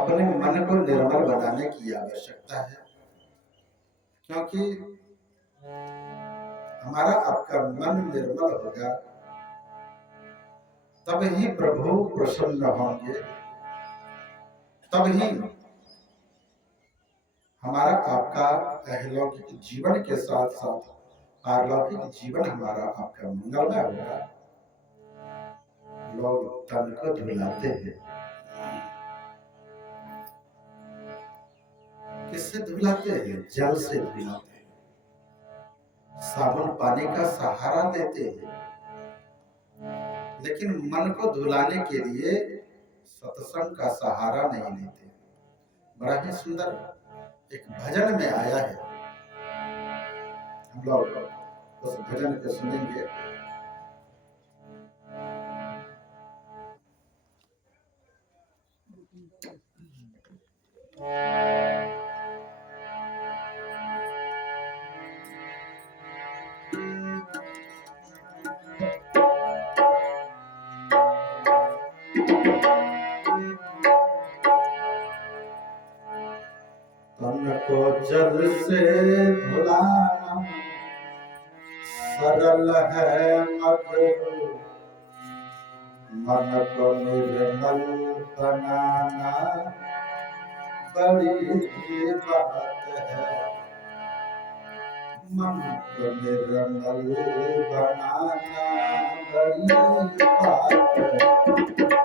अपने मन को निर्मल बनाने की आवश्यकता है, क्योंकि हमारा आपका मन निर्मल होगा तब ही प्रभु प्रसन्न होंगे, तब ही हमारा आपका अलौकिक जीवन के साथ साथ पारलौकिक जीवन हमारा आपका मंगलमय होगा। लोग तन को धुलाते हैं, किससे धुलाते हैं? जल से धुलाते हैं, साबुन पानी का सहारा देते हैं, लेकिन मन को धुलाने के लिए सत्संग का सहारा नहीं लेते। बड़ा ही सुंदर एक भजन में आया है, हम लोग उस भजन को सुनेंगे। तन को जल से धुलाना सरल है मगर मन को निर्मल बनाना बड़ी बात है। मन को निर्मल बनाना बड़ी बात है।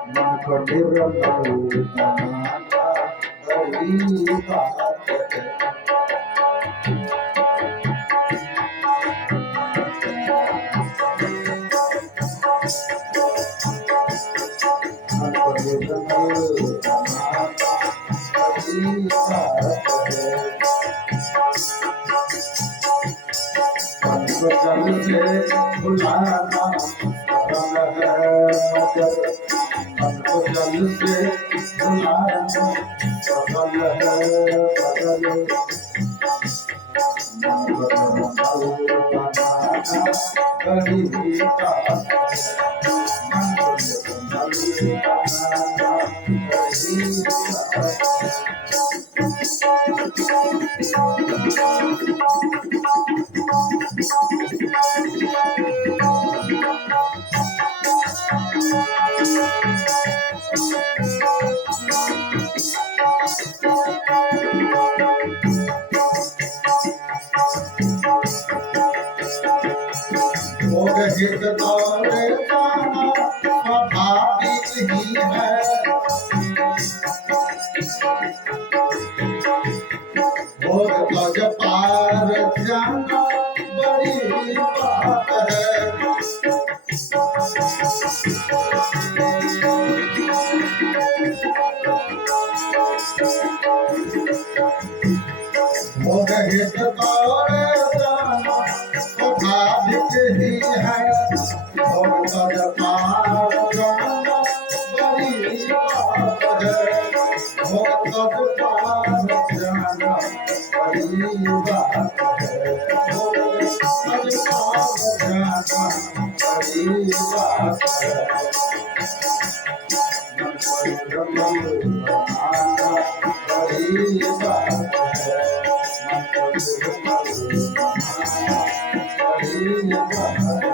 मन को निर्मल बनाना बड़ी बात है। जल से धुलाना सरल है मगर हमको जल से धुलाना सरल है मगर बड़ी बात हित दौरे जाना स्वाभाविक ही है। भोग गज पार जाना बड़ी बात है। भोग हित दौरे जाना स्वाभाविक ही है। भोग गज पार जाना बड़ी बात है। भोग गज पार जाना बड़ी बात है। भोग गज पार जाना बड़ी बात है। मन को निर्मल बनाना बड़ी बात है। मन को निर्मल बनाना बड़ी बात है।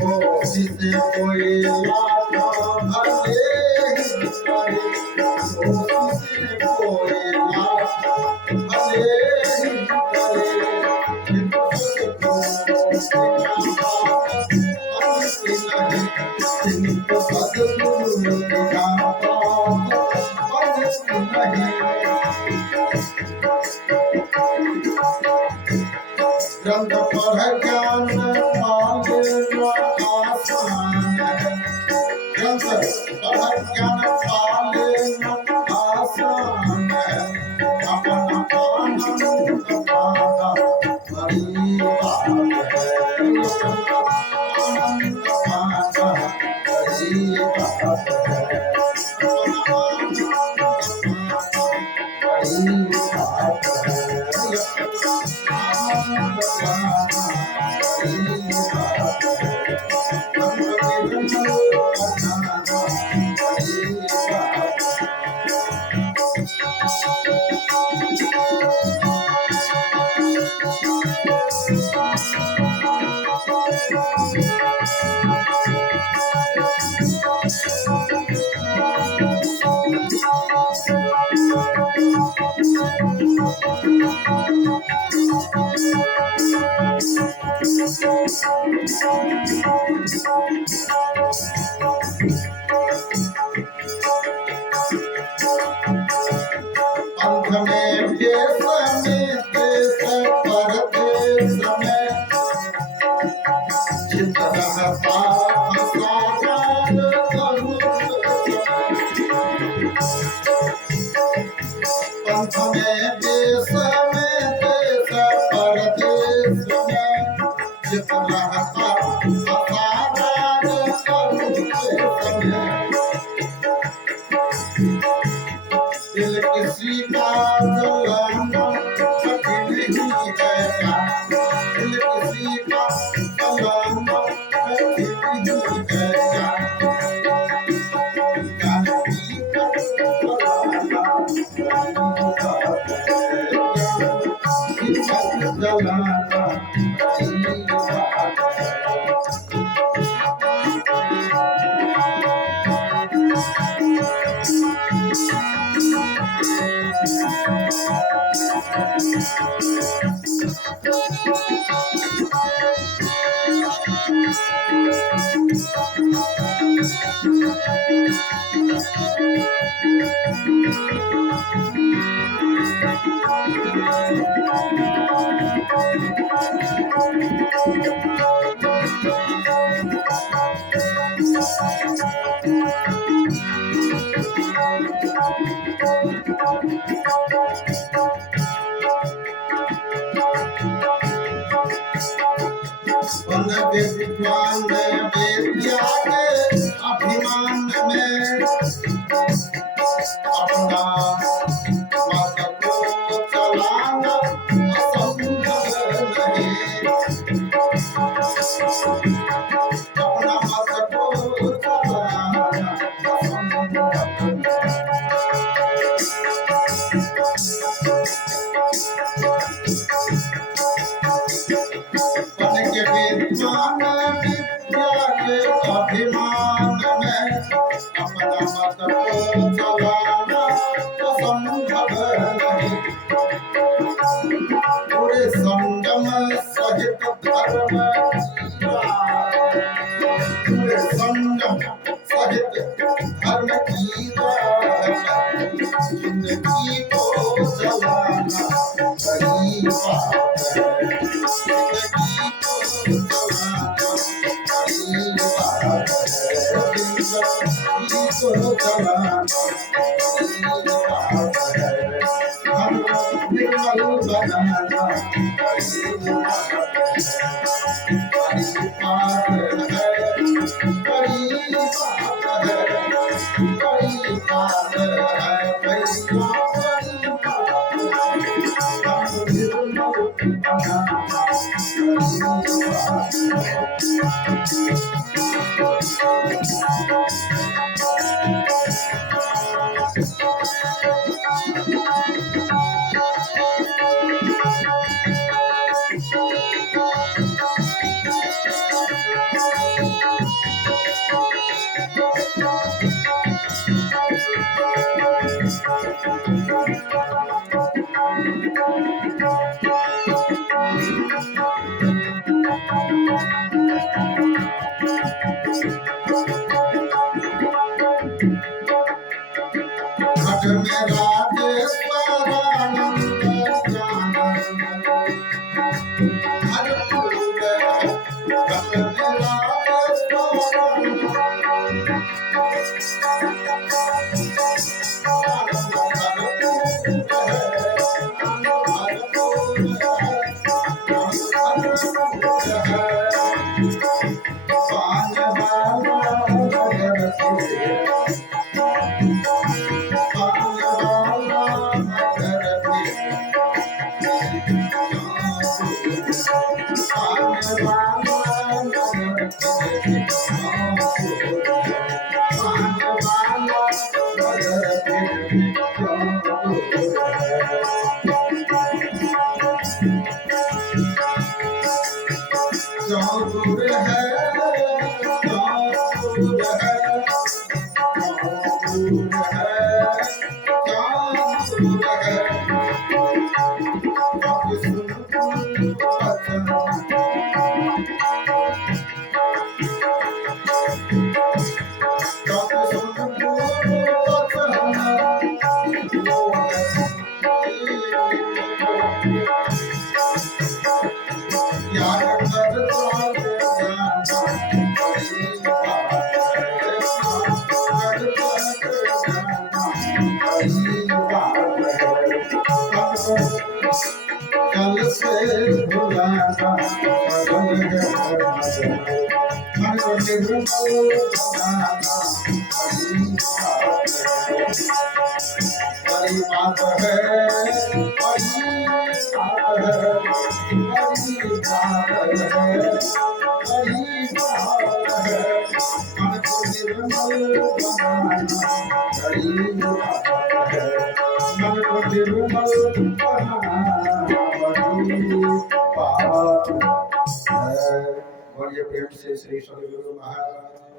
कोशिश कोई लाना भले ही करे। कोशिश कोई लाना भले ही करे। इनको सद्गुरु का ग्रंथ पढ़ ज्ञान मांगे आसान ग्रंथ पढ़ ज्ञान पाले न आसान है, अपन आनंद पाना बड़ी बात है, आनंद पाना बड़ी बात है, बड़ी बात पंथ में देश परदेश में चित रहता सागर पंथ में देश परदेश में चित रहता दिल किसी का जलाना कठिन नहीं है, दिल किसी का जलाना कठिन नहीं है, जानकी का जलाना विद्वान विद्या के अभिमान में अपना मत को चलाना असंभव नहीं, अपना मत को चलाना असंभव विद्वान विद्या के अभिमान में अपना मत को चलाना तो संभव नहीं, पूरे संगम सहित धर्म पूरे संगम सहित धर्म की जिंदगी को चलाना बड़ी बात है, जिंदगी को चलाना हम निर्मल बनाना बड़ी बात है, बड़ी बात है, बड़ी बात है, बड़ी कल से भुलाना मन को निर्मल बनाना बड़ी बात है, बड़ी बात है, बड़ी बात है, बड़ी बात है, मन को निर्मल बनाना बड़ी बात है, मन को निर्मल बनाना बड़ी बात है। बोलिए प्रेम से श्री सदगुरु महाराज।